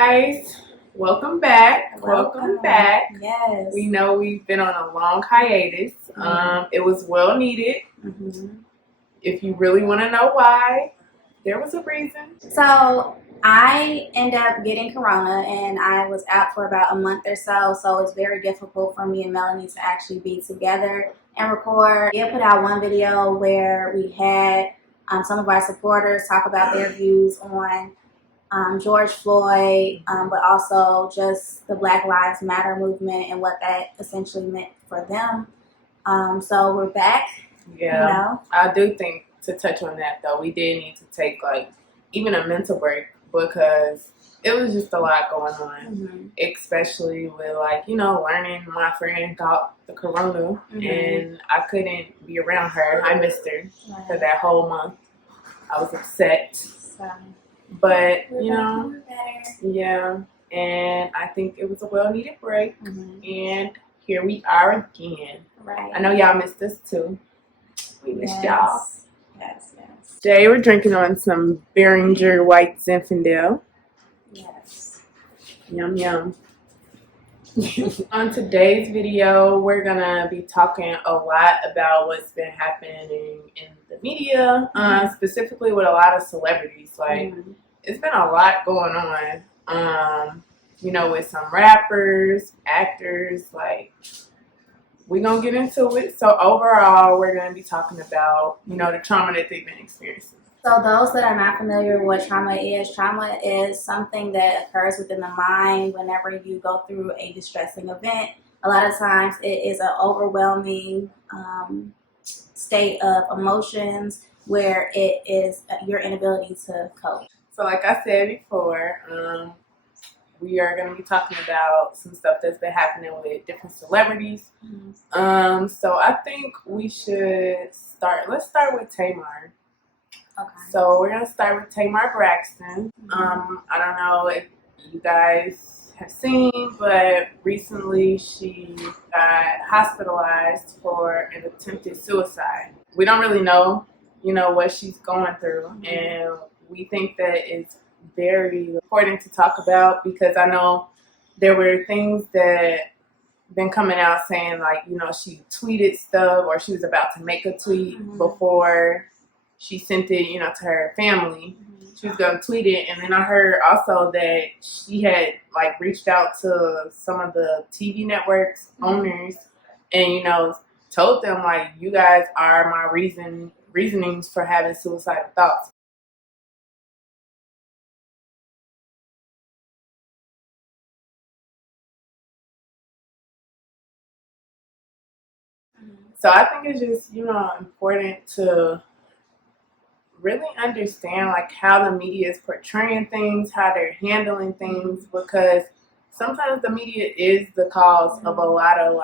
guys, welcome back. Welcome back. Yes. We know we've been on a long hiatus. It was well needed. If you really want to know why, there was a reason. So I ended up getting corona and I was out for about a month or so. So it's very difficult for me and Melanie to actually be together and record. We put out one video where we had some of our supporters talk about their views on George Floyd, but also just the Black Lives Matter movement and what that essentially meant for them. So we're back. Yeah, you know? I do think to touch on that though, we did need to take even a mental break because it was just a lot going on, especially with learning my friend got the corona and I couldn't be around her. I missed her for that whole month. I was upset. But, yeah, and I think it was a well-needed break, and here we are again. Right. I know y'all missed us, too. We missed y'all. Yes. Today we're drinking on some Beringer White Zinfandel. Yes. Yum, yum. On today's video, we're going to be talking a lot about what's been happening in the media, specifically with a lot of celebrities. It's been a lot going on, with some rappers, actors, we're going to get into it. So overall, we're going to be talking about, the trauma that they've been experiencing. So those that are not familiar with what trauma is something that occurs within the mind whenever you go through a distressing event. A lot of times it is an overwhelming state of emotions where it is your inability to cope. So like I said before, we are going to be talking about some stuff that's been happening with different celebrities. So I think we should let's start with Tamar. Okay. So we're going to start with Tamar Braxton. I don't know if you guys have seen, but recently she got hospitalized for an attempted suicide. We don't really know, what she's going through, and we think that it's very important to talk about because I know there were things that been coming out saying she tweeted stuff or she was about to make a tweet before she sent it, to her family. She was going to tweet it. And then I heard also that she had reached out to some of the TV networks owners and, told them you guys are my reasonings for having suicidal thoughts. So I think it's just, important to really understand how the media is portraying things, how they're handling things, because sometimes the media is the cause of a lot of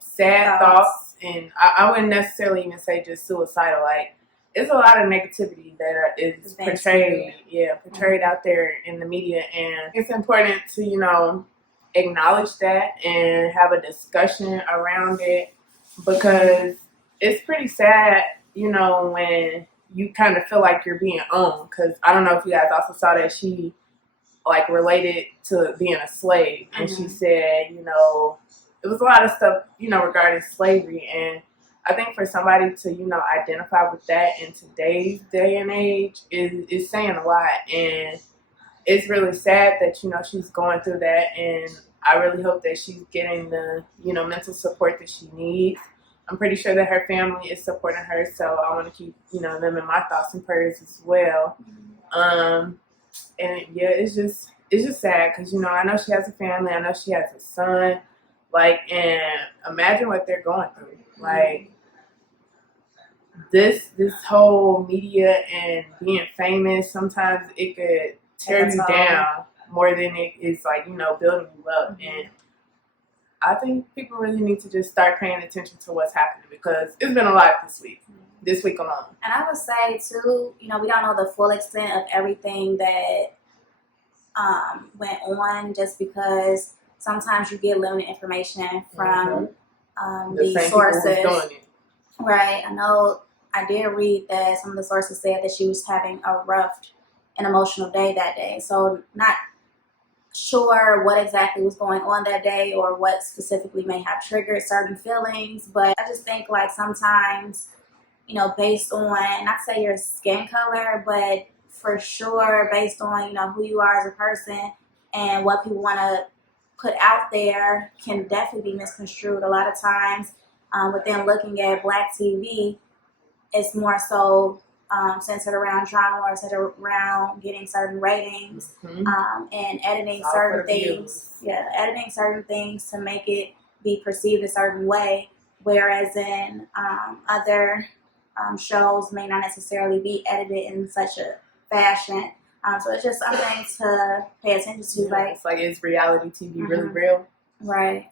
sad thoughts, and I wouldn't necessarily even say just suicidal. It's a lot of negativity that is portrayed out there in the media, and it's important to acknowledge that and have a discussion around it because it's pretty sad, when you kind of feel like you're being owned. Because I don't know if you guys also saw that she related to being a slave, and she said, it was a lot of stuff, regarding slavery, and I think for somebody to, identify with that in today's day and age is saying a lot, and it's really sad that, she's going through that, and I really hope that she's getting the, mental support that she needs. I'm pretty sure that her family is supporting her, so I want to keep, them in my thoughts and prayers as well. And yeah, it's just sad because, I know she has a family, I know she has a son, and imagine what they're going through. This whole media and being famous, sometimes it could tear you down more than it is building you up. And I think people really need to just start paying attention to what's happening because it's been a lot this week alone. And I would say too, we don't know the full extent of everything that went on just because sometimes you get limited information from the sources. Right. I know I did read that some of the sources said that she was having a rough an emotional day that day. So not sure what exactly was going on that day or what specifically may have triggered certain feelings, but I just think like sometimes, you know, based on, not say your skin color, but for sure based on, you know, who you are as a person and what people want to put out there can definitely be misconstrued. A lot of times within looking at Black TV, it's more so centered around drama or centered around getting certain ratings and editing certain things. Yeah, editing certain things to make it be perceived a certain way, whereas in other shows may not necessarily be edited in such a fashion. So it's just something to pay attention to. Yeah, it's like, is reality TV really real? Right.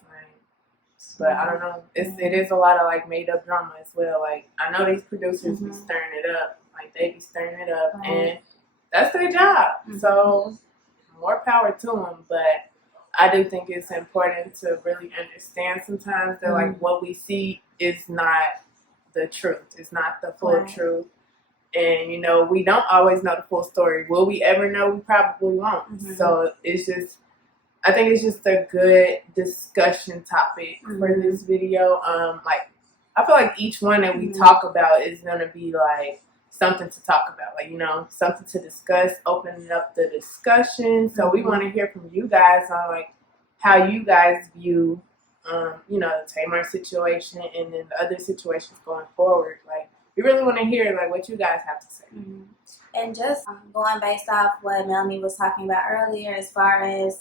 But I don't know. It is a lot of like made up drama as well. Like I know these producers be stirring it up. Like they be stirring it up, and that's their job. So more power to them. But I do think it's important to really understand sometimes that like what we see is not the truth. It's not the full truth. And you know, we don't always know the full story. Will we ever know? We probably won't. So it's just, I think it's just a good discussion topic for this video. Like I feel like each one that we talk about is gonna be like something to talk about, like, you know, something to discuss, opening up the discussion. So we want to hear from you guys on like how you guys view, you know, the Tamar situation and then the other situations going forward. Like we really want to hear like what you guys have to say. And just going based off what Melanie was talking about earlier as far as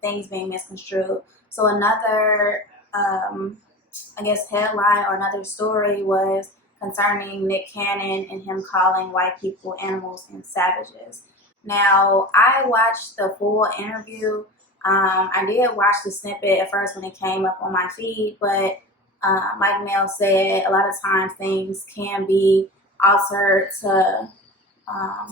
things being misconstrued. So another, I guess, headline or another story was concerning Nick Cannon and him calling white people animals and savages. Now, I watched the full interview. I did watch the snippet at first when it came up on my feed, but like Mel said, a lot of times things can be altered to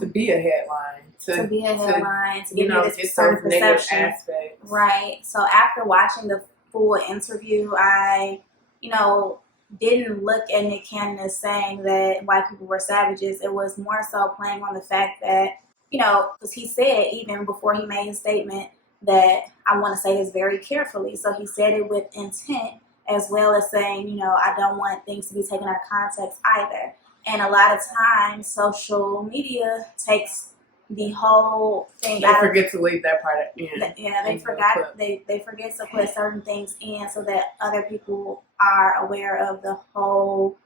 be a headline, to give you know, you this certain perception. Right. So after watching the full interview, I, you know, didn't look at Nick Cannon as saying that white people were savages. It was more so playing on the fact that, you know, because he said even before he made his statement that I want to say this very carefully. So he said it with intent as well as saying, you know, I don't want things to be taken out of context either. And a lot of times, social media takes the whole thing out. They forget to leave that part in. Yeah, they forgot. They forget to put certain things in so that other people are aware of the whole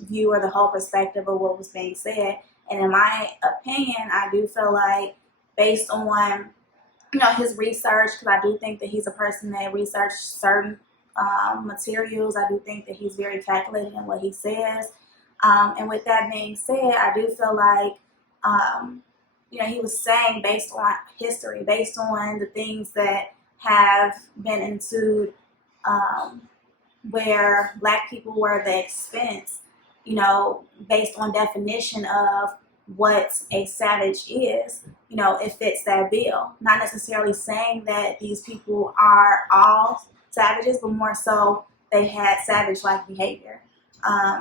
view or the whole perspective of what was being said. And in my opinion, I do feel like based on, you know, his research, because I do think that he's a person that researched certain materials. I do think that he's very calculated in what he says. And with that being said, I do feel like, you know, he was saying based on history, based on the things that have been ensued, where Black people were the expense, you know, based on definition of what a savage is, you know, it fits that bill. Not necessarily saying that these people are all savages, but more so they had savage-like behavior.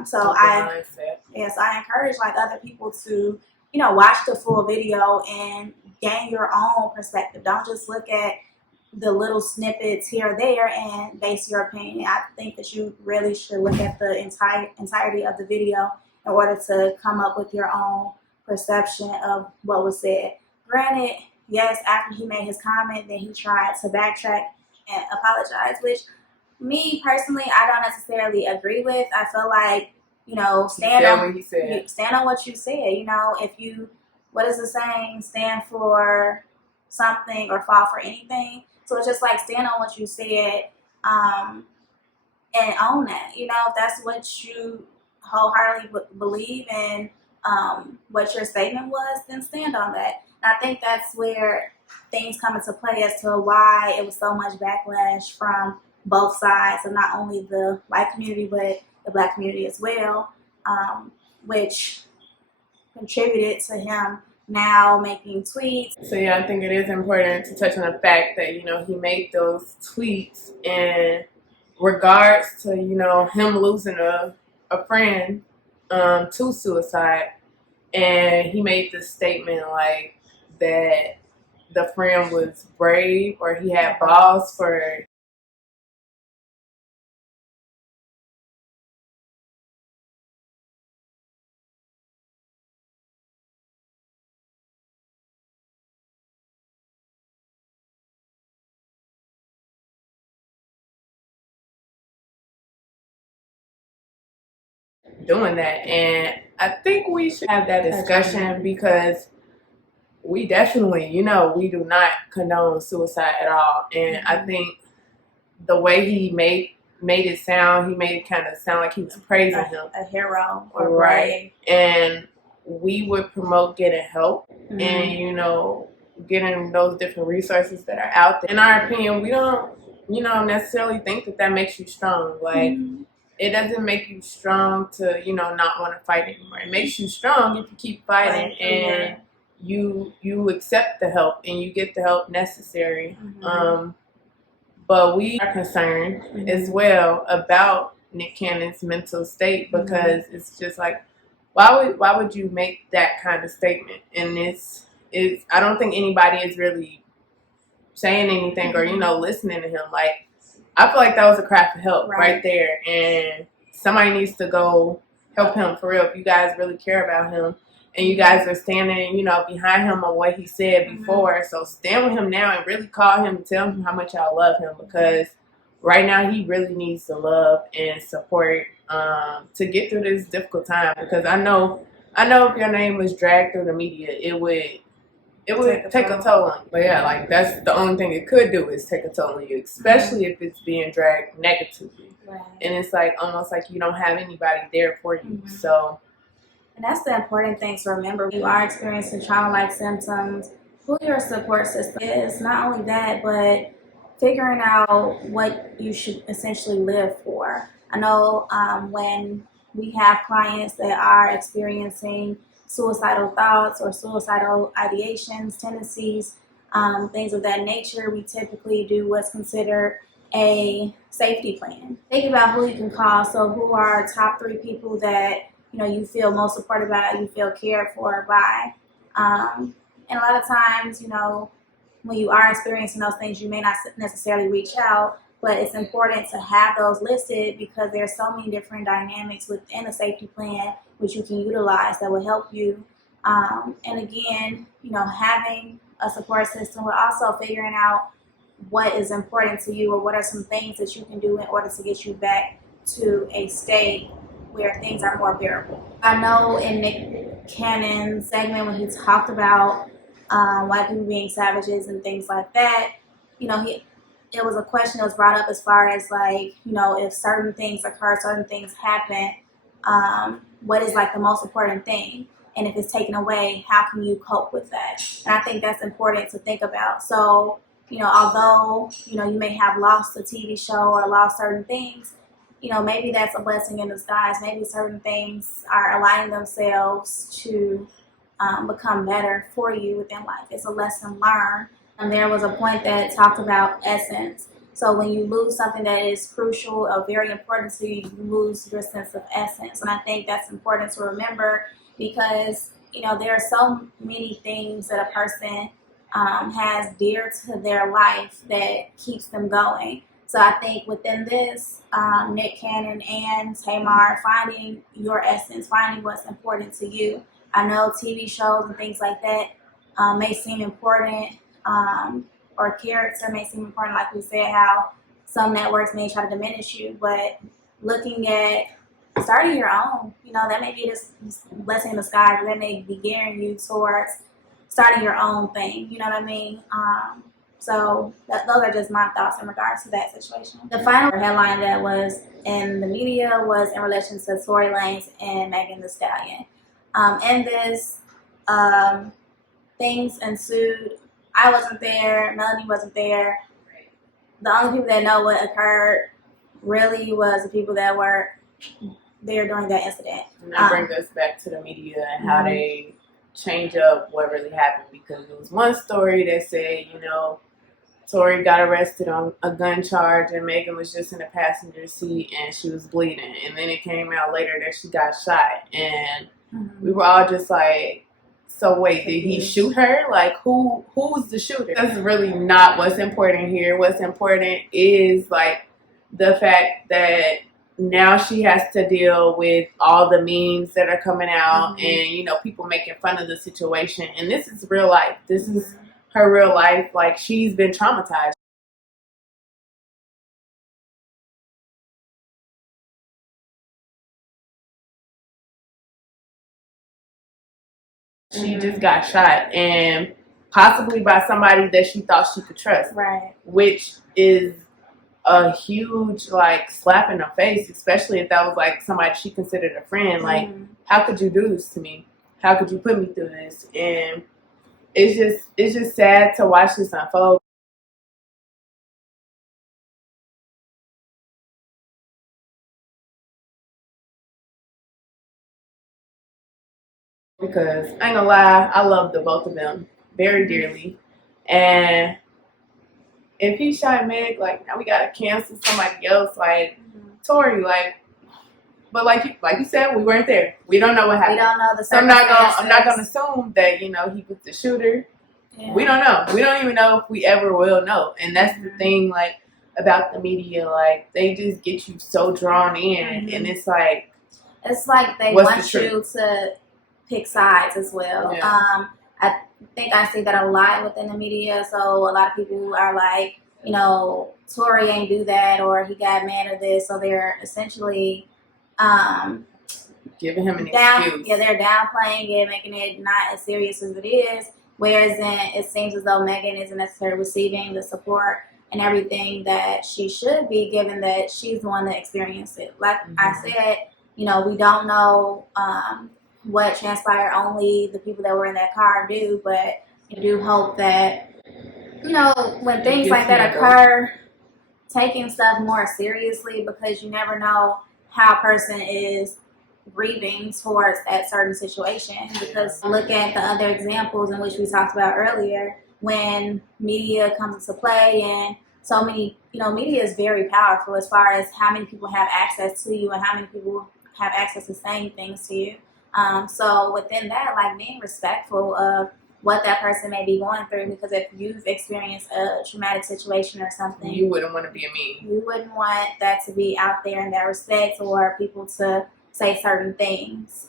So I encourage like other people to, you know, watch the full video and gain your own perspective. Don't just look at the little snippets here or there and base your opinion. I think that you really should look at the entirety of the video in order to come up with your own perception of what was said. Granted, yes, after he made his comment, then he tried to backtrack and apologize, which me personally, I don't necessarily agree with. I feel like, you know, stand on what you said. You know, if you, what is the saying? Stand for something or fall for anything. So it's just like stand on what you said, and own that. You know, if that's what you wholeheartedly believe in, what your statement was, then stand on that. And I think that's where things come into play as to why it was so much backlash from both sides, and not only the white community but the Black community as well, which contributed to him now making tweets. So yeah, I think it is important to touch on the fact that, you know, he made those tweets in regards to, you know, him losing a friend to suicide. and he made this statement like that the friend was brave or he had balls for doing that. And I think we should have that discussion because we definitely, we do not condone suicide at all. And I think the way he made it sound, he made it kind of sound like he was praising him. A hero or right. And we would promote getting help and, getting those different resources that are out there. In our opinion, we don't, necessarily think that makes you strong. Like, it doesn't make you strong to, not want to fight anymore. It makes you strong if you keep fighting and you accept the help and you get the help necessary. But we are concerned as well about Nick Cannon's mental state because it's just like, why would you make that kind of statement? And I don't think anybody is really saying anything or listening to him. Like, I feel like that was a cry for help right there, and somebody needs to go help him for real. If you guys really care about him and you guys are standing, behind him on what he said before, so stand with him now and really call him and tell him how much y'all love him because right now he really needs the love and support to get through this difficult time. Because I know if your name was dragged through the media, it would take a toll on you. But yeah, like that's the only thing it could do is take a toll on you, especially if it's being dragged negatively. Right. And it's like almost like you don't have anybody there for you. So, and that's the important thing to remember. When you are experiencing trauma-like symptoms, who your support system is. Not only that, but figuring out what you should essentially live for. I know when we have clients that are experiencing suicidal thoughts or suicidal ideations, tendencies, things of that nature, we typically do what's considered a safety plan. Think about who you can call. So who are top 3 people that you feel most supported by, you feel cared for by. And a lot of times, when you are experiencing those things, you may not necessarily reach out, but it's important to have those listed because there's so many different dynamics within a safety plan which you can utilize that will help you. And again, having a support system, but also figuring out what is important to you or what are some things that you can do in order to get you back to a state where things are more bearable. I know in Nick Cannon's segment when he talked about white people being savages and things like that, it was a question that was brought up as far as like, if certain things occur, certain things happen, what is like the most important thing? And if it's taken away, how can you cope with that? And I think that's important to think about. So, although, you may have lost a TV show or lost certain things, maybe that's a blessing in disguise. Maybe certain things are aligning themselves to become better for you within life. It's a lesson learned. And there was a point that talked about essence. So when you lose something that is crucial or very important to you, you lose your sense of essence. And I think that's important to remember because, there are so many things that a person has dear to their life that keeps them going. So I think within this, Nick Cannon and Tamar, finding your essence, finding what's important to you. I know TV shows and things like that may seem important, or character may seem important, like we said, how some networks may try to diminish you, but looking at starting your own, that may be just blessing in the sky, but that may be gearing you towards starting your own thing, you know what I mean? So those are just my thoughts in regards to that situation. The final headline that was in the media was in relation to Torylanez and Megan Thee Stallion. In this, things ensued. I wasn't there. Melanie wasn't there. The only people that know what occurred really was the people that were there during that incident. And that brings us back to the media and how they change up what really happened, because there was one story that said, Tory got arrested on a gun charge and Megan was just in the passenger seat and she was bleeding. And then it came out later that she got shot. And we were all just like, so wait, did he shoot her? Like, who's the shooter? That's really not what's important here. What's important is like the fact that now she has to deal with all the memes that are coming out and, you know, people making fun of the situation. And this is real life. This is her real life. Like, she's been traumatized. She just got shot, and possibly by somebody that she thought she could trust. Right. Which is a huge, like, slap in the face, especially if that was, like, somebody she considered a friend. Like, how could you do this to me? How could you put me through this? And it's just sad to watch this unfold. Because I ain't gonna lie, I love the both of them very dearly. And if he shot Meg, like, now we gotta cancel somebody else, like Tory, like. But like you said, we weren't there. We don't know what happened. We don't know the so I'm not gonna assume that, you know, he was the shooter. Yeah. We don't know. We don't even know if we ever will know. And that's the thing, like, about the media. Like, they just get you so drawn in, and it's like they want you to pick sides as well. Yeah. I think I see that a lot within the media. So a lot of people are like, you know, Tory ain't do that, or he got mad at this. So they're essentially giving him an excuse. Yeah, they're downplaying it, making it not as serious as it is. Whereas then it seems as though Megan isn't necessarily receiving the support and everything that she should be, given that she's the one that experienced it. Like I said, you know, we don't know what transpired. Only the people that were in that car do. But you do hope that, you know, when things like that occur, taking stuff more seriously, because you never know how a person is grieving towards that certain situation. Because look at the other examples in which we talked about earlier, when media comes into play, and so many, you know, media is very powerful as far as how many people have access to you and how many people have access to saying things to you. So within that, like, being respectful of what that person may be going through, because if you've experienced a traumatic situation or something, you wouldn't want to be a meme. You wouldn't want that to be out there in that respect, or people to say certain things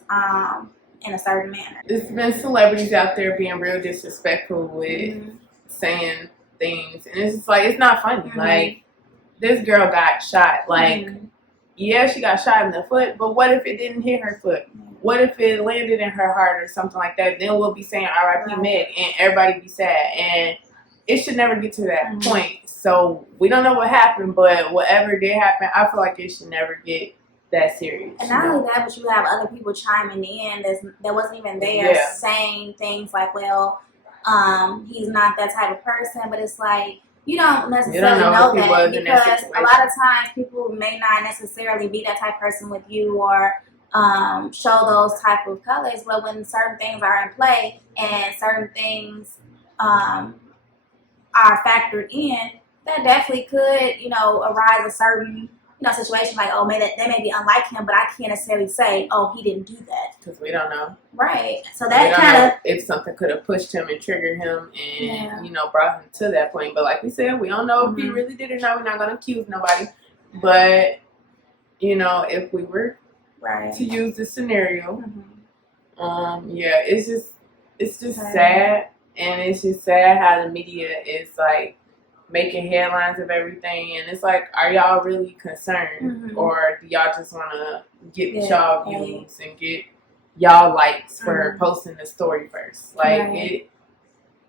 in a certain manner. There's been celebrities out there being real disrespectful with saying things, and it's just like, it's not funny. Like, this girl got shot. Like, yeah, she got shot in the foot, but what if it didn't hit her foot? What if it landed in her heart or something like that? Then we'll be saying R.I.P. Meg, and everybody be sad. And it should never get to that point. So we don't know what happened, but whatever did happen, I feel like it should never get that serious. And not only that, but you have other people chiming in that wasn't even there, saying things like, well, he's not that type of person. But it's like, you don't necessarily know that, because a lot of times people may not necessarily be that type of person with you, or show those type of colors. But when certain things are in play and certain things are factored in, that definitely could, you know, arise a certain, you know, situation like, oh, they may be unlike him, but I can't necessarily say, oh, he didn't do that, because we don't know. Right. So that kind of, if something could have pushed him and triggered him and you know, brought him to that point. But like we said, we don't know if he really did it or not. We're not going to accuse nobody. But you know, if we were to use this scenario, it's just sad, and it's just sad how the media is like making headlines of everything, and it's like, are y'all really concerned, or do y'all just want to get y'all views and get y'all likes for posting the story first? Like,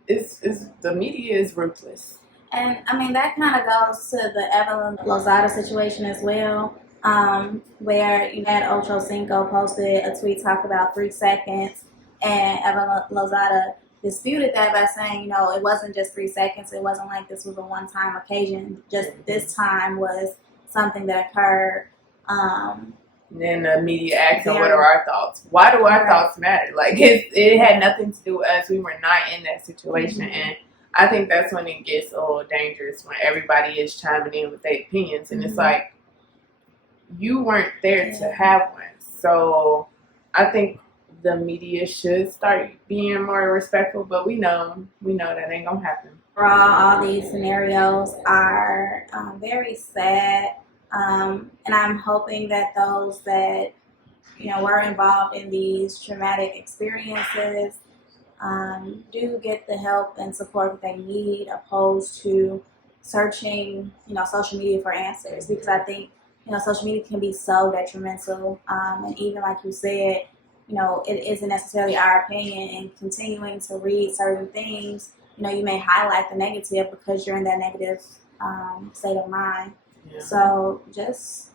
it's the media is ruthless. And I mean, that kind of goes to the evelynlozada situation as well, where you had chadochocinco posted a tweet talk about 3 seconds, and evelynlozada disputed that by saying, you know, it wasn't just 3 seconds. It wasn't like this was a one-time occasion. Just this time was something that occurred. Then the media asked them, what are our thoughts? Why do our thoughts matter? Like, it had nothing to do with us. We were not in that situation. And I think that's when it gets a little dangerous, when everybody is chiming in with their opinions. And it's like, you weren't there to have one. So I think the media should start being more respectful, but we know that ain't gonna happen. All these scenarios are very sad, and I'm hoping that those that were involved in these traumatic experiences do get the help and support that they need, opposed to searching, social media for answers. Because I think, social media can be so detrimental. And even like you said, it isn't necessarily our opinion. And continuing to read certain things, you may highlight the negative because you're in that negative state of mind. Yeah. So just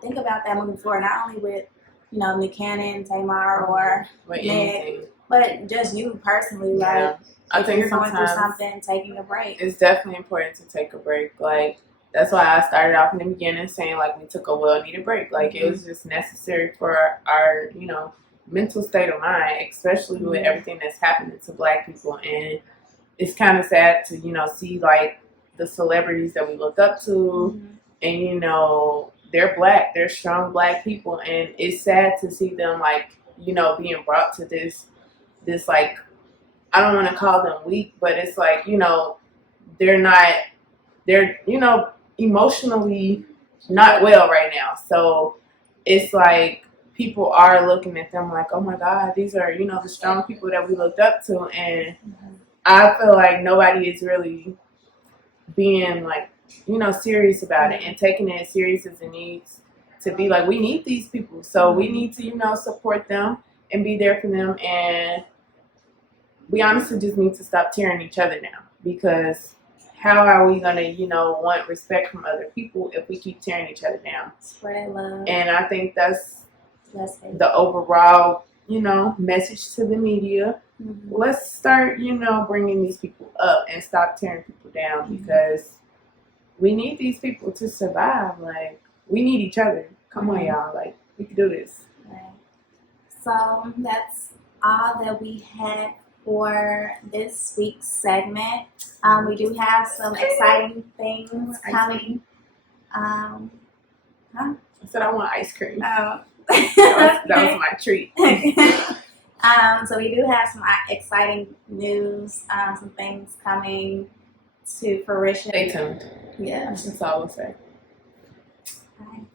think about that moving forward, not only with, Nickcannon, Tamar, or Meg, but just you personally, like, I think you're going through something, taking a break. It's definitely important to take a break. Like, that's why I started off in the beginning saying, like, we took a well-needed break. Like, it was just necessary for our, mental state of mind, especially with everything that's happening to Black people. And it's kind of sad to, see, like, the celebrities that we look up to, and, they're Black, they're strong Black people. And it's sad to see them, like, being brought to this, like, I don't want to call them weak, but it's like, they're emotionally not well right now. So it's like people are looking at them like, oh my God, these are, the strong people that we looked up to. And I feel like nobody is really being like, serious about it and taking it as serious as it needs to be. Like, we need these people. So we need to, support them and be there for them. And we honestly just need to stop tearing each other down, because how are we going to, want respect from other people if we keep tearing each other down? Spread love. And I think that's the overall, message to the media. Let's start, bringing these people up and stop tearing people down, because we need these people to survive. Like, we need each other. Come on, y'all. Like, we can do this. Right. So that's all that we had for this week's segment. We do have some exciting things coming. I said I want ice cream. Oh. that was my treat. So we do have some exciting news, some things coming to fruition. Stay tuned. Yeah. That's all we'll say. Bye.